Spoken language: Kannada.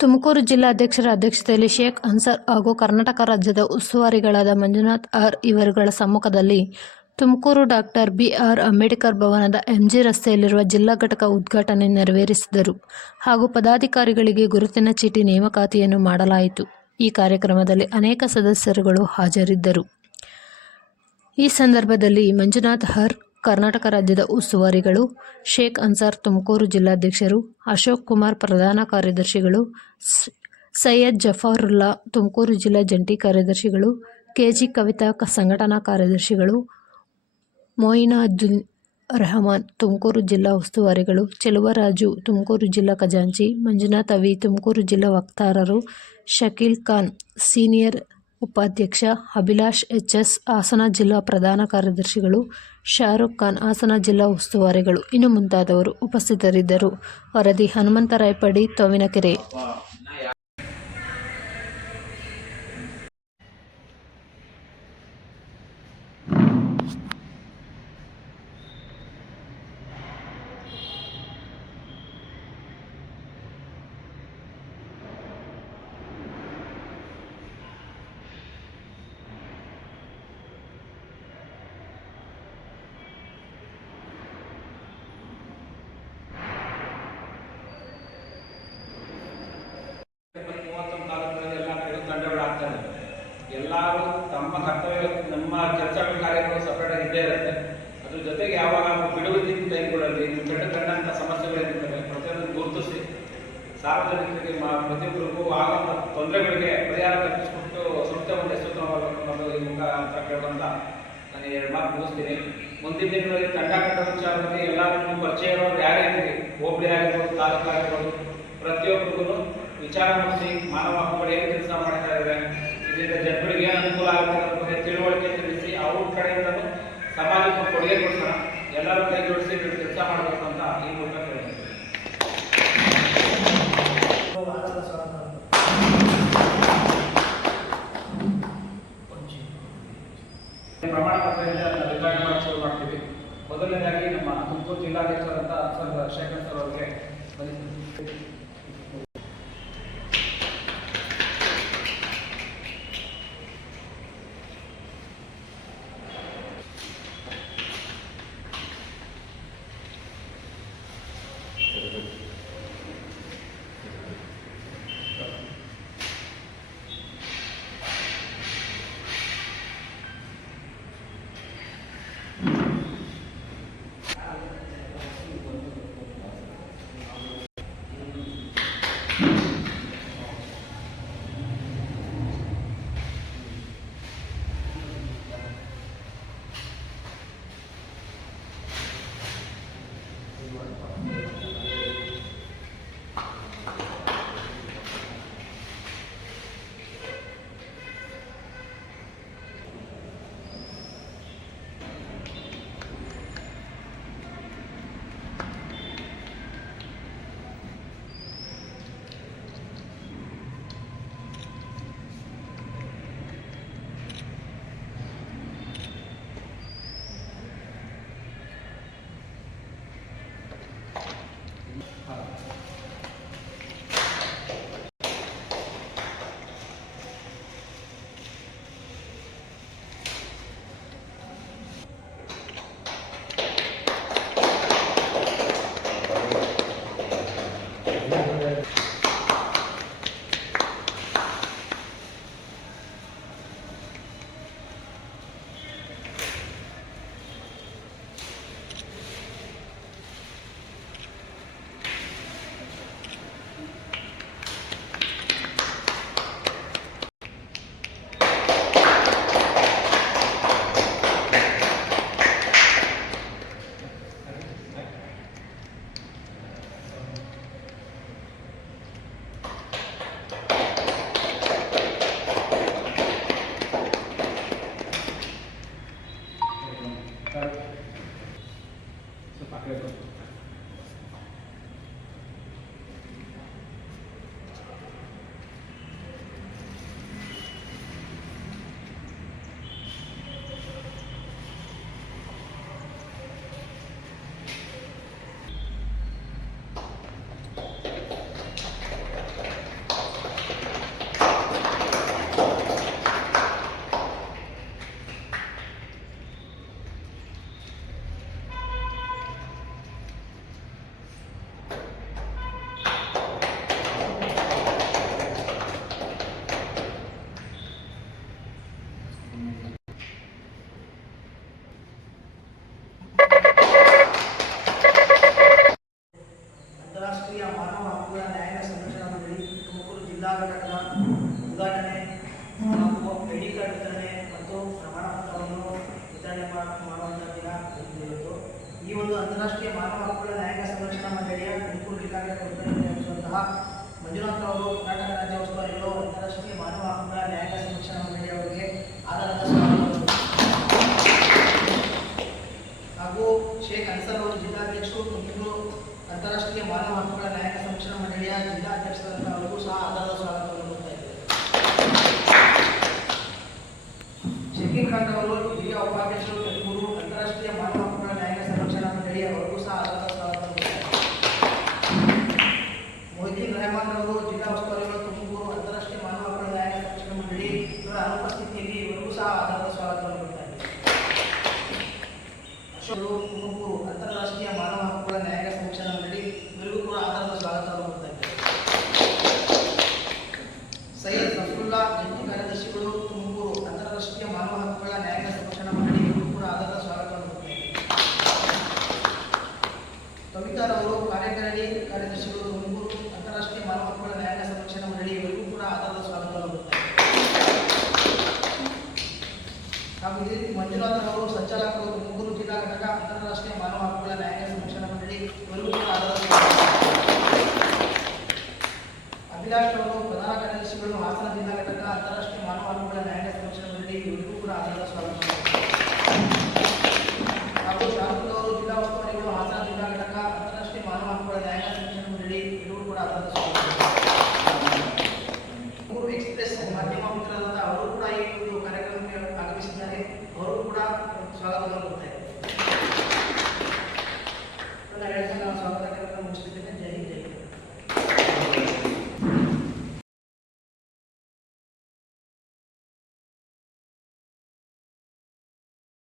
ತುಮಕೂರು ಜಿಲ್ಲಾಧ್ಯಕ್ಷರ ಅಧ್ಯಕ್ಷತೆಯಲ್ಲಿ ಶೇಖ್ ಅನ್ಸರ್ ಹಾಗೂ ಕರ್ನಾಟಕ ರಾಜ್ಯದ ಉಸ್ತುವಾರಿಗಳಾದ ಮಂಜುನಾಥ್ ಆರ್ ಇವರುಗಳ ಸಮ್ಮುಖದಲ್ಲಿ Tumakuru doctor B R Ambedkar ಭವನದ ಎಂಜಿ ರಸ್ತೆಯಲ್ಲಿರುವ ಜಿಲ್ಲಾ ಘಟಕ ಉದ್ಘಾಟನೆ ನೆರವೇರಿಸಿದರು ಹಾಗೂ ಪದಾಧಿಕಾರಿಗಳಿಗೆ ಗುರುತಿನ ಚೀಟಿ ನೇಮಕಾತಿಯನ್ನು ಮಾಡಲಾಯಿತು. ಈ ಕಾರ್ಯಕ್ರಮದಲ್ಲಿ ಅನೇಕ ಸದಸ್ಯರುಗಳು ಹಾಜರಿದ್ದರು. ಈ ಸಂದರ್ಭದಲ್ಲಿ ಮಂಜುನಾಥ್ ಹರ್ ಕರ್ನಾಟಕ ರಾಜ್ಯದ ಉಸ್ತುವಾರಿಗಳು ಶೇಖ್ ಅನ್ಸಾರ್, ತುಮಕೂರು ಜಿಲ್ಲಾಧ್ಯಕ್ಷರು ಅಶೋಕ್ ಕುಮಾರ್, ಪ್ರಧಾನ ಕಾರ್ಯದರ್ಶಿಗಳು ಸೈಯದ್ ಜಫಾರುಲ್ಲಾ, ತುಮಕೂರು ಜಿಲ್ಲಾ ಜಂಟಿ ಕಾರ್ಯದರ್ಶಿಗಳು, ಕೆಜಿ ಕವಿತಾ ಸಂಘಟನಾ ಕಾರ್ಯದರ್ಶಿಗಳು ಮೊಯಿನಾದ್ದುನ್ ರೆಹಮಾನ್, ತುಮಕೂರು ಜಿಲ್ಲಾ ಉಸ್ತುವಾರಿಗಳು ಚೆಲುವರಾಜು, ತುಮಕೂರು ಜಿಲ್ಲಾ ಖಜಾಂಚಿ, ಮಂಜುನಾಥ್ ಅವಿ, ತುಮಕೂರು ಜಿಲ್ಲಾ ವಕ್ತಾರರು ಶಕೀಲ್ ಖಾನ್, ಸೀನಿಯರ್ ಉಪಾಧ್ಯಕ್ಷ ಅಭಿಲಾಷ್ ಎಚ್ ಎಸ್ ಹಾಸನ ಜಿಲ್ಲಾ ಪ್ರಧಾನ ಕಾರ್ಯದರ್ಶಿಗಳು ಶಾರುಖ್ ಖಾನ್, ಹಾಸನ ಜಿಲ್ಲಾ ಉಸ್ತುವಾರಿಗಳು ಇನ್ನು ಮುಂತಾದವರು ಉಪಸ್ಥಿತರಿದ್ದರು. ವರದಿ ಹನುಮಂತರಾಯಪಡಿ, ತೋವಿನಕೆರೆ. ಪ್ರತಿಯೊಬ್ಬರಿಗೂ ಆಗುವಂಥ ತೊಂದರೆಗಳಿಗೆ ಪರಿಹಾರ ಕಲ್ಪಿಸಿಕೊಟ್ಟು ಸಂಸ್ಥೆ ಒಂದು ಯಶಸ್ವಿತವಾಗಬೇಕು ಅನ್ನೋದು ಈ ಮುಖ ಅಂತ ಕೇಳುವಂತ ನಾನು ಎರಡು ಮಾತು ಮುಗಿಸ್ತೀನಿ. ಮುಂದಿನ ದಿನಗಳಲ್ಲಿ ತಂಡ ಕಟ್ಟ ವಿಚಾರದಲ್ಲಿ ಎಲ್ಲರಿಗೂ ಪರಿಚಯ ಇರೋರು ಯಾರೇ ಹೋಬಳಿ ಆಗಿರ್ಬೋದು, ತಾಲೂಕು ಆಗಿರ್ಬೋದು ಪ್ರತಿಯೊಬ್ಬರಿಗೂ ವಿಚಾರ ಮುಗಿಸಿ ಮಾನವ ಹಕ್ಕುಗಳು ಏನು ಕೆಲಸ ಮಾಡ್ತಾ ಇದ್ದಾರೆ ಇದರಿಂದ ಜನಗಳಿಗೆ ಏನು ಅನುಕೂಲ ಆಗುತ್ತೆ ಅನ್ನೋದ್ರ ಬಗ್ಗೆ ತಿಳುವಳಿಕೆ ತಿಳಿಸಿ ಅವ್ರ ಕಡೆಯಿಂದಲೂ ಸಮಾಜಕ್ಕೆ ಕೊಡುಗೆ ಕೊಡ್ಸೋಣ. ಎಲ್ಲರೂ ಜಿಲ್ಲಾಧ್ಯಕ್ಷರಂತ ಸರ್ ಶೇಖರ್ ಸರ್ ಅವರಿಗೆ ಅಂತಾರಾಷ್ಟ್ರೀಯ ಮಾನವ ಹಕ್ಕುಗಳ ನ್ಯಾಯಾಂಗ ಸಂರಕ್ಷಣಾ ಮಂಡಳಿಯ ತುಮಕೂರು ಜಿಲ್ಲಾಡಳಿತ ನಡೆಸುವಂತಹ ಮಂಜುನಾಥ್ ಅವರು ಕರ್ನಾಟಕ ರಾಜ್ಯ ಉಸ್ತುವಾರಿಗಳು ಅಂತಾರಾಷ್ಟ್ರೀಯ ಮಾನವ ಹಕ್ಕುಗಳ ನ್ಯಾಯಾಂಗ ಸಂರಕ್ಷಣಾ ಮಂಡಳಿಯ ಅವರಿಗೆ ಆಧಾರದ ಹಾಗೂ ಶೇಖ್ ಅನ್ಸರ್ ಅವರು ಜಿಲ್ಲಾಧ್ಯಕ್ಷರು ತುಮಕೂರು ಅಂತಾರಾಷ್ಟ್ರೀಯ ಮಾನವ ಹಕ್ಕುಗಳ ನ್ಯಾಯಾಂಗ ಸಂರಕ್ಷಣಾ ಮಂಡಳಿಯ ಜಿಲ್ಲಾಧ್ಯಕ್ಷರಾದ ಅವರಿಗೂ ಸಹ ಆಧಾರದ ಸ್ವಾಗತವನ್ನು ಕೊಡ್ತಾ ಇದ್ದೇವೆ ಶಕೀಲ್ ಖಾನ್ ಅವರು ಹಿರಿಯ ಉಪಾಧ್ಯಕ್ಷರು ತುಮಕೂರು ಅಂತಾರಾಷ್ಟ್ರೀಯ ಮಾನವ ಹಕ್ಕುಗಳ ನ್ಯಾಯಾಂಗ ಸಂರಕ್ಷಣಾ ಮಂಡಳಿ ಅವರಿಗೂ ಸಹ ಆಧಾರದ ಸ್ವಾಗತವನ್ನು ಕೊಡ್ತಾ ಇದ್ದೇವೆ ಮೊಹಿದ್ದೀನ್ ರೆಹಮಾನ್ ಅವರು ಜಿಲ್ಲಾ ಉಸ್ತುವಾರಿಗಳು ತುಮಕೂರು ಅಂತಾರಾಷ್ಟ್ರೀಯ ಮಾನವ ಹಕ್ಕುಗಳ ನ್ಯಾಯಾಂಗ ಸಂರಕ್ಷಣಾ ಮಂಡಳಿ ಇವರ ಅನುಪಸ್ಥಿತಿಯಲ್ಲಿ ಇವರಿಗೂ ಸಹ ಆಧಾರದ ಸ್ವಾಗತವನ್ನು ಕೊಡ್ತಾ ಇದ್ದೇವೆ ಅಶೋಕ್ ತುಮಕೂರು ಅಂತಾರಾಷ್ಟ್ರೀಯ ಮಾನವ ಹಕ್ಕುಗಳ ನ್ಯಾಯಾಂಗ ಸಂರಕ್ಷಣಾ ಮಂಡಳಿ ಇವರಿಗೂ ಕೂಡ ಆಧಾರದ ಸ್ವಾಗತವನ್ನು ಇದ್ದೇವೆ ಸೈಯದ್ ಸಫುಲ್ಲಾ ಜಂಟಿ ಕಾರ್ಯದರ್ಶಿಗಳು, ತುಮಕೂರು ಅಂತಾರಾಷ್ಟ್ರೀಯ ಮಾನವ ಹಕ್ಕುಗಳ ನ್ಯಾಯಾಂಗ ಸಂರಕ್ಷಣಾ ಮಂಡಳಿ ಇವರಿಗೂ ಕೂಡ ಆಧಾರದ ಸ್ವಾಗತವನ್ನು ಕೊಡ್ತಾ ಇದ್ದೇವೆ ಕವಿತಾರ್ ಅವರು ಕಾರ್ಯಕಾರಿಣಿ ಕಾರ್ಯದರ್ಶಿಗಳು ತುಮಕೂರು ಅಂತಾರಾಷ್ಟ್ರೀಯ ಮಾನವ ಹಕ್ಕುಗಳ ನ್ಯಾಯಾಂಗ ಸಂರಕ್ಷಣಾ ಮಂಡಳಿ ಇವರಿಗೂ ಕೂಡ ಆಧಾರದ ಸ್ವಾಗತವನ್ನು ಕೊಡ್ತಾ ಇದ್ದೇವೆ ಹಾಗೂ ಇದೇ ರೀತಿ ಮಂಜುನಾಥ್ ಅವರು ಸಂಚಾಲಕರು ತುಮಕೂರು ಜಿಲ್ಲಾ ಘಟಕ ಅಂತಾರಾಷ್ಟ್ರೀಯ ಮಾನವ ಹಕ್ಕುಗಳ ನ್ಯಾಯಾಂಗ ಸಂರಕ್ಷಣಾ ಮಂಡಳಿ ಇವರಿಗೂ ಕೂಡ ಆಧಾರದ ಅಭಿಲಾಷ್ ಅವರು ಪ್ರಧಾನ ಕಾರ್ಯದರ್ಶಿಗಳು ಹಾಸನ ಜಿಲ್ಲಾ ಘಟಕ ಅಂತಾರಾಷ್ಟ್ರೀಯ ಮಾನವ ಹಕ್ಕುಗಳ ನ್ಯಾಯಾಂಗ ಸಂರಕ್ಷಣಾ